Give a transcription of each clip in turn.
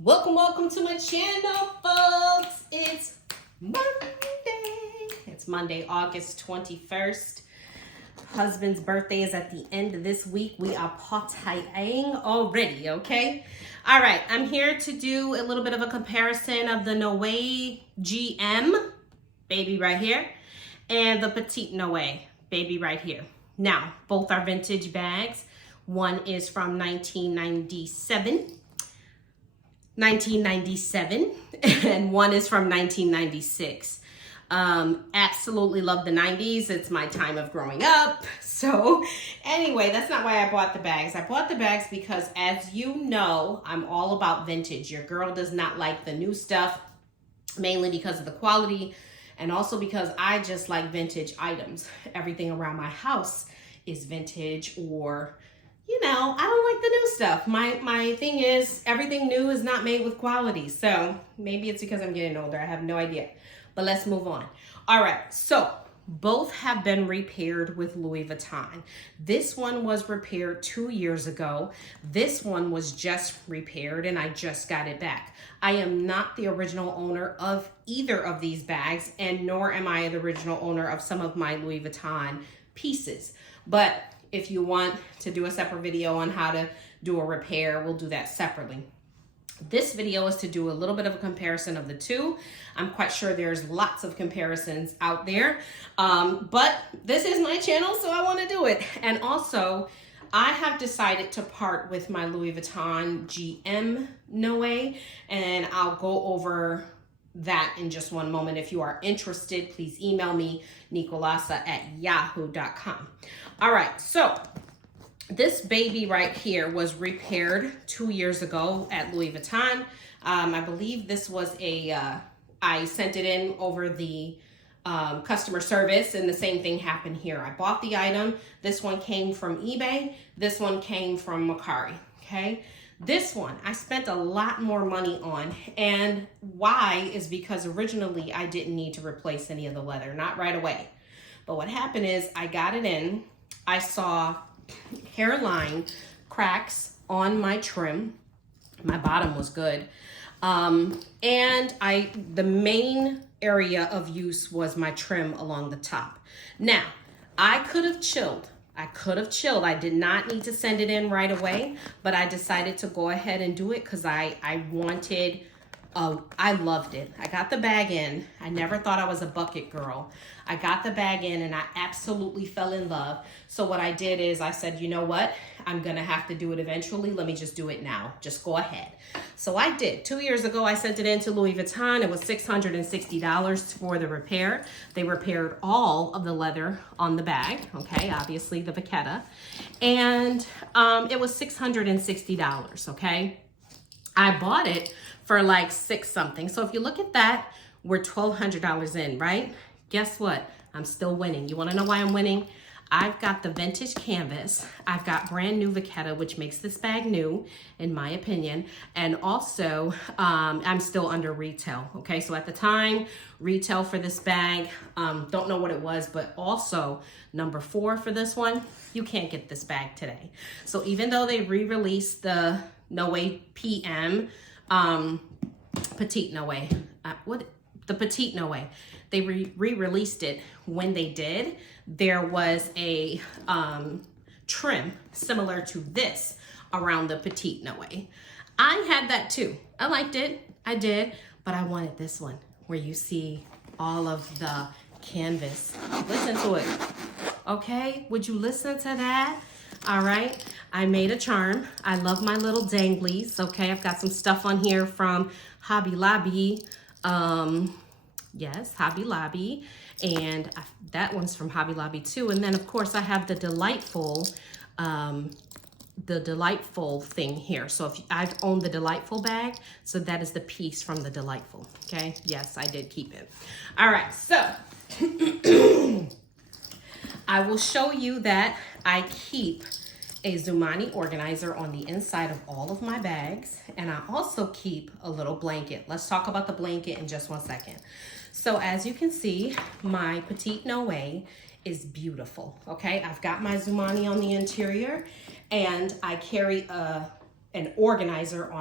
Welcome to my channel, folks. It's Monday. It's Monday, August 21st. Husband's birthday is at the end of this week. We are partying already, okay? All right, I'm here to do a little bit of a comparison of the Noe GM, baby right here, and the Petite Noe, baby right here. Now, both are vintage bags. One is from 1997 and one is from 1996. Absolutely love the 90s. It's my time of growing up. So anyway, that's not why I bought the bags. I bought the bags because, as you know, I'm all about vintage. Your girl does not like the new stuff, mainly because of the quality and also because I just like vintage items. Everything around my house is vintage, or you know, I don't like the new stuff. My thing is, everything new is not made with quality. So maybe it's because I'm getting older. I have no idea. But let's move on. All right, so both have been repaired with Louis Vuitton. This one was repaired 2 years ago. This one was just repaired and I just got it back. I am not the original owner of either of these bags, and nor am I the original owner of some of my Louis Vuitton pieces. But if you want to do a separate video on how to do a repair, we'll do that separately. This video is to do a little bit of a comparison of the two. I'm quite sure there's lots of comparisons out there, but this is my channel, so I want to do it. And also, I have decided to part with my Louis Vuitton GM Noe, and I'll go over that in just one moment. If you are interested, please email me, Nekolassa@yahoo.com. All right, so this baby right here was repaired 2 years ago at Louis Vuitton. I believe this was I sent it in over the customer service, and the same thing happened here. I bought the item. This one came from eBay. This one came from Mercari, okay? This one, I spent a lot more money on, and why is because originally I didn't need to replace any of the leather, not right away. But what happened is I got it in, I saw hairline cracks on my trim. My bottom was good. And the main area of use was my trim along the top. Now, I could have chilled. I did not need to send it in right away, but I decided to go ahead and do it because I loved it. I got the bag in. I never thought I was a bucket girl. I got the bag in and I absolutely fell in love. So what I did is I said, you know what? I'm going to have to do it eventually. Let me just do it now. Just go ahead. So I did. 2 years ago, I sent it in to Louis Vuitton. It was $660 for the repair. They repaired all of the leather on the bag. Okay, obviously the Vachetta. And it was $660, okay? I bought it for like $6 something. So if you look at that, we're $1,200 in, right? Guess what? I'm still winning. You want to know why I'm winning? I've got the vintage canvas. I've got brand new Vachetta, which makes this bag new, in my opinion. And also, I'm still under retail. Okay, so at the time, retail for this bag, don't know what it was, but also number 4 for this one, you can't get this bag today. So even though they re-released the Noe PM, Petite Noe, the Petite Noe, they re-released it. When they did, there was a trim similar to this around the Petite Noe. I had that too. I liked it. I did, but I wanted this one where you see all of the canvas. Listen to it. Okay, would you listen to that? All right, I made a charm. I love my little danglies. Okay, I've got some stuff on here from Hobby Lobby. Yes, Hobby Lobby, and that one's from Hobby Lobby too. And then of course I have the delightful thing here. So if I've owned the delightful bag, so that is the piece from the delightful. Okay, yes, I did keep it. All right, so I will show you that I keep a Zumani organizer on the inside of all of my bags, and I also keep a little blanket. Let's talk about the blanket in just 1 second. So as you can see, my Petite Noe is beautiful, okay? I've got my Zumani on the interior, and I carry a an organizer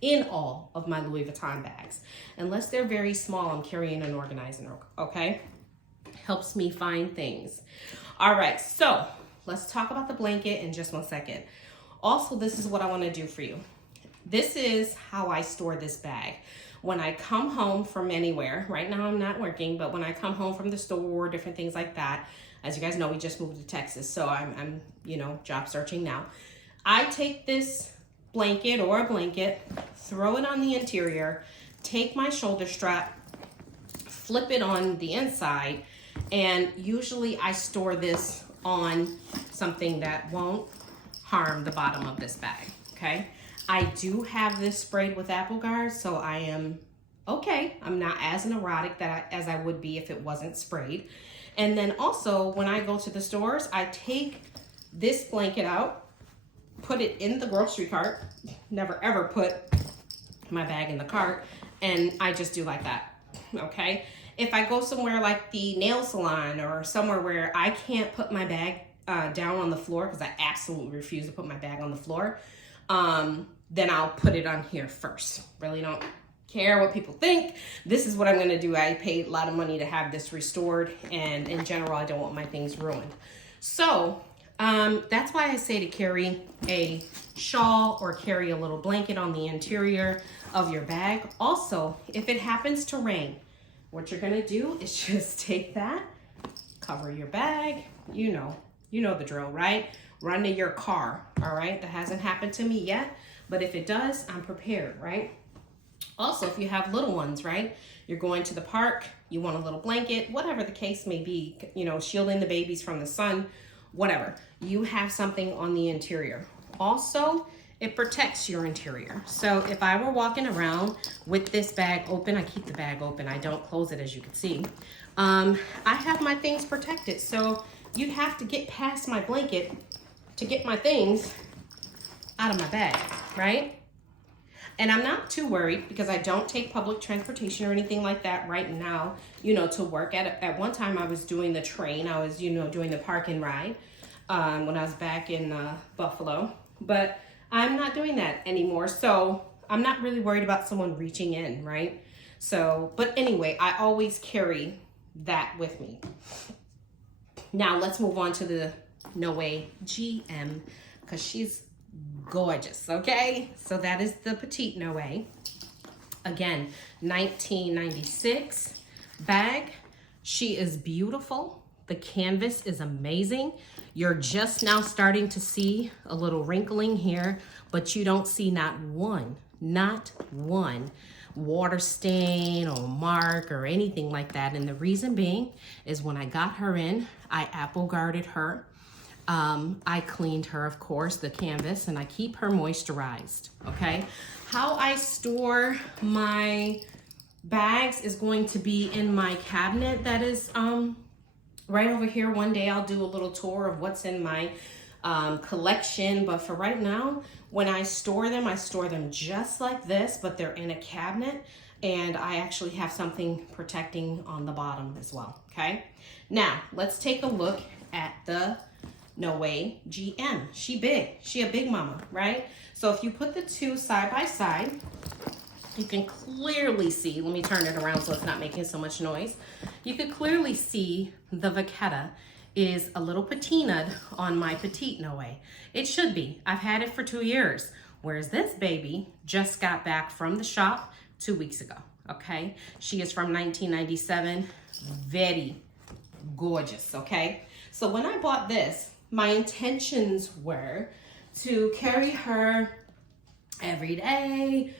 in all of my Louis Vuitton bags. Unless they're very small, I'm carrying an organizer, okay? Helps me find things. All right, so let's talk about the blanket in just 1 second. Also, this is what I want to do for you. This is how I store this bag. When I come home from anywhere, right now I'm not working, but when I come home from the store, different things like that, as you guys know, we just moved to Texas, so I'm job searching now. I take this blanket or a blanket, throw it on the interior, take my shoulder strap, flip it on the inside, and usually I store this on something that won't harm the bottom of this bag, okay? I do have this sprayed with apple guard, so I am okay. I'm not as neurotic as I would be if it wasn't sprayed. And then also, when I go to the stores, I take this blanket out, put it in the grocery cart, never ever put my bag in the cart, and I just do like that, okay? If I go somewhere like the nail salon or somewhere where I can't put my bag down on the floor, because I absolutely refuse to put my bag on the floor, then I'll put it on here first. Really don't care what people think. This is what I'm gonna do. I paid a lot of money to have this restored, and in general, I don't want my things ruined. So that's why I say to carry a shawl or carry a little blanket on the interior of your bag. Also, if it happens to rain, what you're gonna do is just take that, cover your bag, you know the drill, right? Run to your car, all right? That hasn't happened to me yet, but if it does, I'm prepared, right? Also, if you have little ones, right? You're going to the park, you want a little blanket, whatever the case may be, shielding the babies from the sun, whatever. You have something on the interior. Also, it protects your interior. So if I were walking around with this bag open, I keep the bag open, I don't close it, as you can see. I have my things protected. So you'd have to get past my blanket to get my things out of my bag, right? And I'm not too worried because I don't take public transportation or anything like that right now, to work. At one time I was doing the train. I was, doing the park and ride when I was back in Buffalo. But I'm not doing that anymore. So I'm not really worried about someone reaching in, right? So, but anyway, I always carry that with me. Now let's move on to the Noe GM, because she's gorgeous, okay? So that is the Petite Noe. Again, 1996 bag. She is beautiful. The canvas is amazing. You're just now starting to see a little wrinkling here, but you don't see not one water stain or mark or anything like that. And the reason being is when I got her in, I apple guarded her. I cleaned her, of course, the canvas, and I keep her moisturized, okay? How I store my bags is going to be in my cabinet that is right over here. One day I'll do a little tour of what's in my collection, but for right now, when I store them just like this, but they're in a cabinet, and I actually have something protecting on the bottom as well, okay? Now, let's take a look at the Noe GM. She a big mama, right? So if you put the two side by side, you can clearly see, let me turn it around so it's not making so much noise. You could clearly see the vachetta is a little patinaed on my Petite Noe. It should be. I've had it for 2 years, whereas this baby just got back from the shop 2 weeks ago, okay? She is from 1997, very gorgeous, okay? So when I bought this, my intentions were to carry her every day.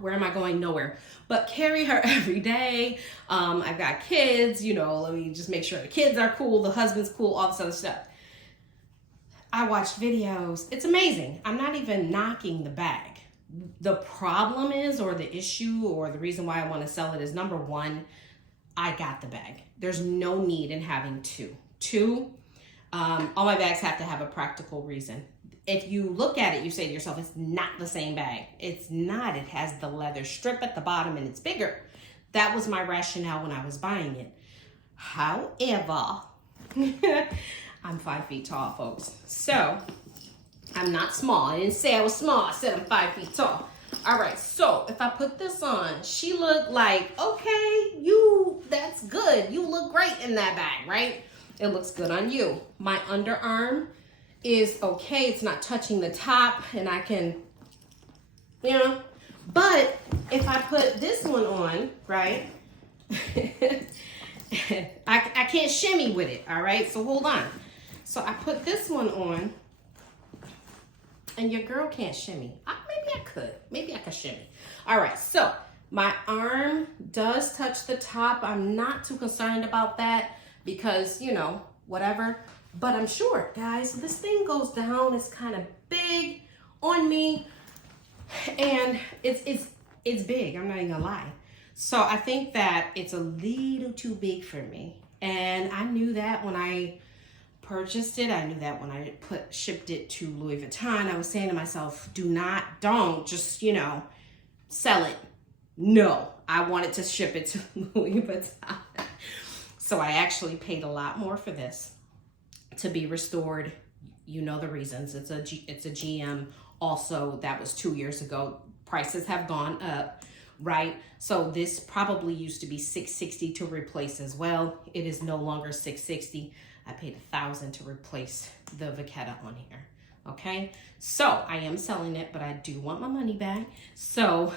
Where am I going? Nowhere. But carry her every day. I've got kids, let me just make sure the kids are cool, the husband's cool, all this other stuff. I watched videos. It's amazing. I'm not even knocking the bag. The problem is, or the issue, or the reason why I want to sell it is, number one, I got the bag. There's no need in having two. All my bags have to have a practical reason. If you look at it, you say to yourself, it's not the same bag. It's not. It has the leather strip at the bottom and it's bigger. That was my rationale when I was buying it. However, I'm 5 feet tall, folks. So I'm not small. I didn't say I was small. I said I'm 5 feet tall. All right, so if I put this on, she looked like, okay, that's good. You look great in that bag, right? It looks good on you. My underarm is okay. It's not touching the top, and I can, you know. But if I put this one on, right, I can't shimmy with it, all right? So hold on. So I put this one on, and your girl can't shimmy. Maybe I could. Maybe I could shimmy. All right, so my arm does touch the top. I'm not too concerned about that because, you know, whatever. But I'm short, guys. This thing goes down. It's kind of big on me. And it's big. I'm not even gonna lie. So I think that it's a little too big for me. And I knew that when I purchased it. I knew that when I shipped it to Louis Vuitton. I was saying to myself, don't just, you know, sell it. No, I wanted to ship it to Louis Vuitton. So I actually paid a lot more for this to be restored. You know the reasons. It's a GM. Also, that was 2 years ago. Prices have gone up, right? So this probably used to be $660 to replace as well. It is no longer $660. I paid $1,000 to replace the Vachetta on here. Okay, so I am selling it, but I do want my money back. So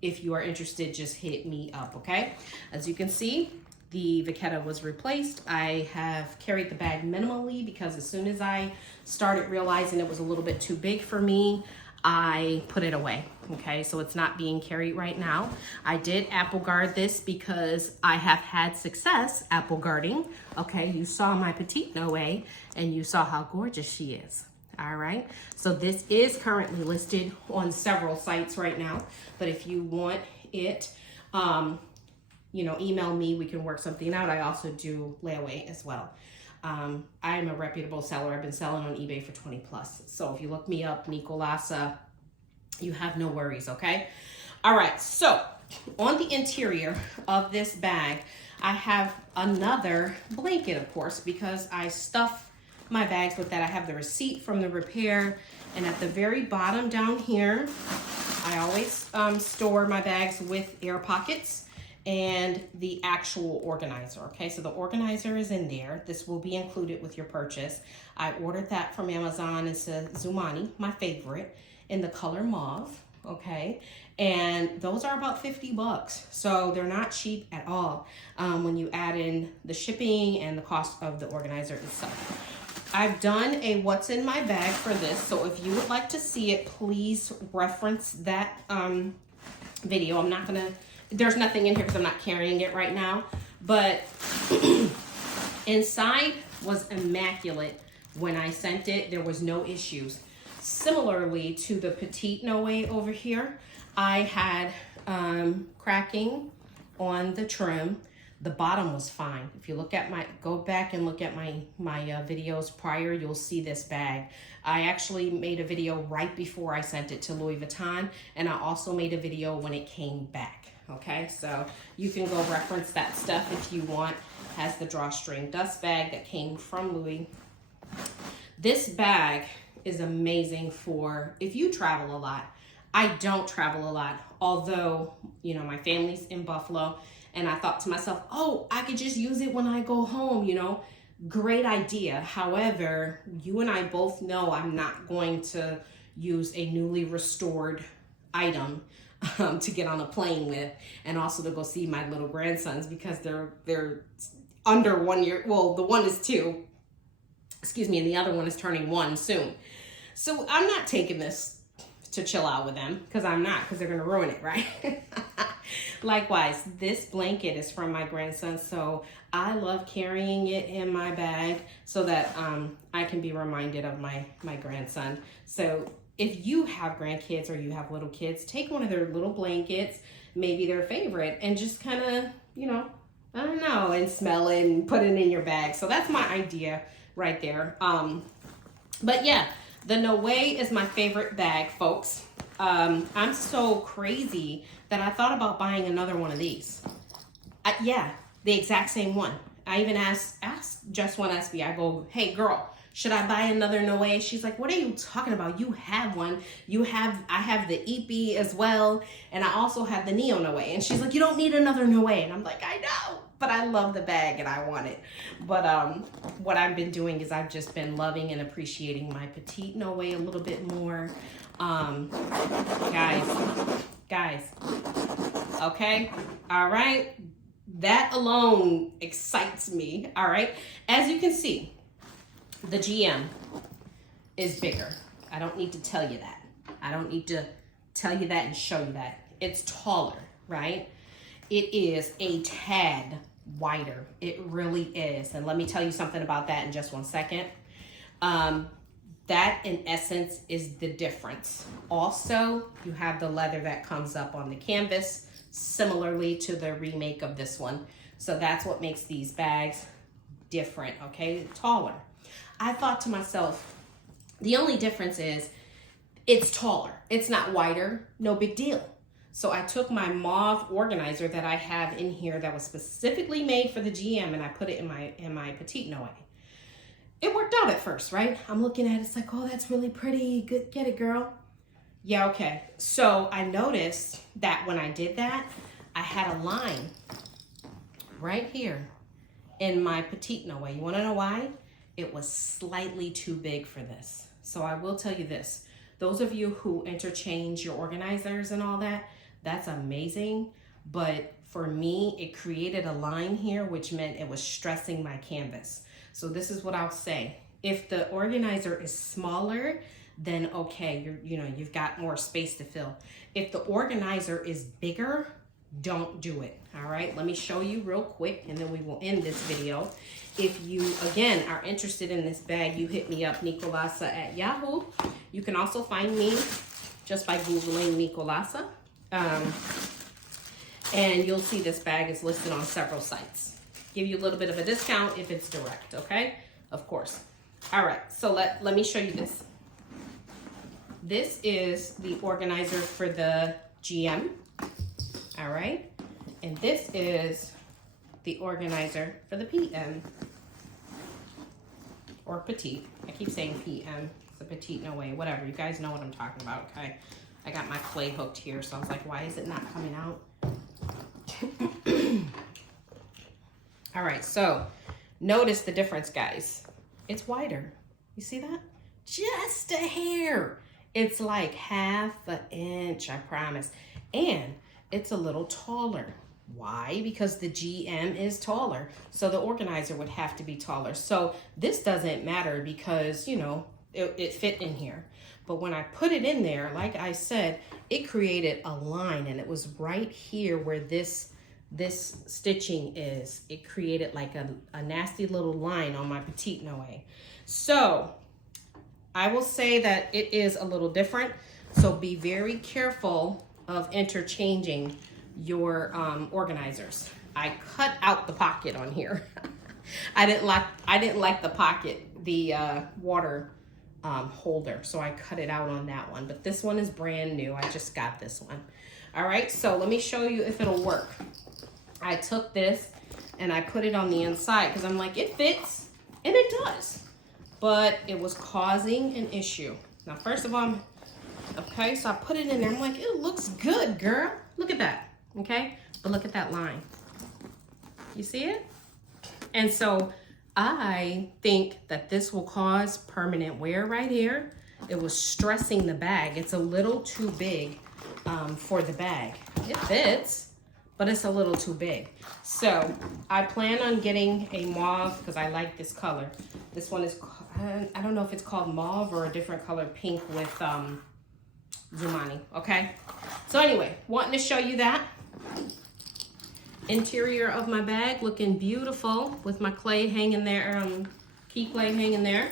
if you are interested, just hit me up. Okay, as you can see, the Vachetta was replaced. I have carried the bag minimally because as soon as I started realizing it was a little bit too big for me, I put it away. Okay, so it's not being carried right now. I did apple guard this because I have had success apple guarding. Okay, you saw my Petite Noe and you saw how gorgeous she is. All right, so this is currently listed on several sites right now, but if you want it, you know, email me, we can work something out. I also do layaway as well. I am a reputable seller. I've been selling on eBay for 20 plus. So if you look me up, Nekolassa, you have no worries, okay? All right, so on the interior of this bag, I have another blanket, of course, because I stuff my bags with that. I have the receipt from the repair, and at the very bottom down here, I always store my bags with air pockets and the actual organizer. Okay, so the organizer is in there. This will be included with your purchase. I ordered that from Amazon. It's a Zumani, my favorite, in the color mauve. Okay, and those are about 50 bucks. So they're not cheap at all when you add in the shipping and the cost of the organizer itself. I've done a what's in my bag for this. So if you would like to see it, please reference that video. I'm not gonna, there's nothing in here because I'm not carrying it right now, but inside was immaculate when I sent it. There was no issues. Similarly to the Petite Noe over here, I had cracking on the trim. The bottom was fine. If you look at go back and look at my videos prior, you'll see this bag. I actually made a video right before I sent it to Louis Vuitton, and I also made a video when it came back. Okay, so you can go reference that stuff if you want. Has the drawstring dust bag that came from Louis. This bag is amazing for if you travel a lot. I don't travel a lot, although, you know, my family's in Buffalo, and I thought to myself, oh, I could just use it when I go home, you know. Great idea. However, you and I both know I'm not going to use a newly restored item to get on a plane with, and also to go see my little grandsons because they're under 1 year. Well, the one is 2, excuse me, and the other one is turning 1 soon. So I'm not taking this to chill out with them because they're gonna ruin it, right? Likewise, this blanket is from my grandson, so I love carrying it in my bag so that I can be reminded of my grandson. So if you have grandkids or you have little kids, take one of their little blankets, maybe their favorite, and just kind of, you know, I don't know, and smell it and put it in your bag. So that's my idea right there. But yeah, the Noe is my favorite bag, folks. I'm so crazy that I thought about buying another one of these. Yeah, the exact same one. I even asked Just One SB. I go, hey girl, should I buy another Noe? She's like, what are you talking about? You have one. I have the Epi as well. And I also have the Neo Noe. And she's like, you don't need another Noe. And I'm like, I know, but I love the bag and I want it. But what I've been doing is I've just been loving and appreciating my Petite Noe a little bit more. Guys, okay, all right, that alone excites me. All right, as you can see, the GM is bigger. I don't need to tell you that. I don't need to tell you that and show you that. It's taller, right? It is a tad wider. It really is. And let me tell you something about that in just 1 second. That in essence is the difference. Also, you have the leather that comes up on the canvas, similarly to the remake of this one. So that's what makes these bags different, okay? Taller. I thought to myself, the only difference is it's taller. It's not wider, no big deal. So I took my mauve organizer that I have in here that was specifically made for the GM and I put it in my Petite Noe. It worked out at first, right? I'm looking at it, it's like, oh, that's really pretty. Good, get it, girl. Yeah, okay. So I noticed that when I did that, I had a line right here in my Petite Noe. You wanna know why? It was slightly too big for this. So I will tell you this. Those of you who interchange your organizers and all that, that's amazing. But for me, it created a line here, which meant it was stressing my canvas. So this is what I'll say. If the organizer is smaller, then okay, you've got more space to fill. If the organizer is bigger, don't do it. All right, let me show you real quick and then we will end this video. If you, again, are interested in this bag, you hit me up, Nekolassa at Yahoo. You can also find me just by Googling Nekolassa. And you'll see this bag is listed on several sites. Give you a little bit of a discount if it's direct, okay? Of course. All right, so let me show you this. This is the organizer for the GM, all right? And this is the organizer for the PM, or Petite. I keep saying PM, it's a Petite Noe, whatever. You guys know what I'm talking about, okay? I got my clay hooked here, so I was like, why is it not coming out? All right, so notice the difference, guys. It's wider. You see that? Just a hair. It's like ½ an inch, I promise. And it's a little taller. Why? Because the GM is taller. So the organizer would have to be taller. So this doesn't matter because, you know, it fit in here. But when I put it in there, like I said, it created a line and it was right here where this stitching is. It created like a nasty little line on my Petite Noe. So I will say that it is a little different. So be very careful of interchanging your organizers. I cut out the pocket on here. I didn't like the pocket, the water holder. So I cut it out on that one. But this one is brand new. I just got this one. All right, so let me show you if it'll work. I took this and I put it on the inside because I'm like, it fits, and it does. But it was causing an issue. Now, first of all, okay, so I put it in there. I'm like, it looks good, girl. Look at that, okay? But look at that line. You see it? And so I think that this will cause permanent wear right here. It was stressing the bag. It's a little too big for the bag. It fits, but it's a little too big. So I plan on getting a mauve because I like this color. This one is, I don't know if it's called mauve or a different color, pink with Zumani, okay? So anyway, wanting to show you that. Interior of my bag looking beautiful with my clay hanging there, key clay hanging there.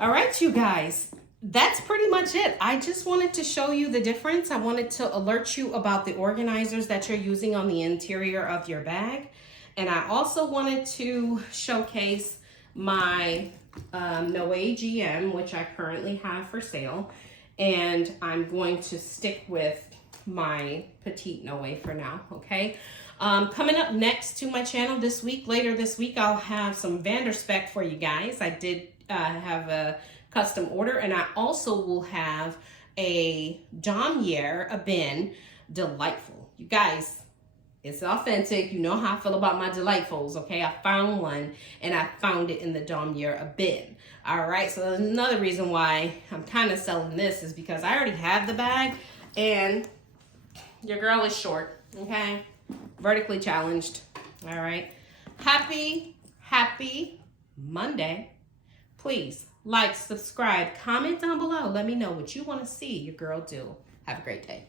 All right, you guys, that's pretty much it. I just wanted to show you the difference. I wanted to alert you about the organizers that you're using on the interior of your bag. And I also wanted to showcase my Noe GM, which I currently have for sale. And I'm going to stick with my Petite Noe for now, okay? Coming up next to my channel this week, later this week, I'll have some Vanderspec for you guys. I did have a custom order, and I also will have a damier, a bin, delightful. You guys, it's authentic. You know how I feel about my delightfuls, okay? I found one, and I found it in the damier, a bin. All right, so another reason why I'm kind of selling this is because I already have the bag, and your girl is short, okay? Vertically challenged, all right? Happy Monday. Please like, subscribe, comment down below. Let me know what you want to see your girl do. Have a great day.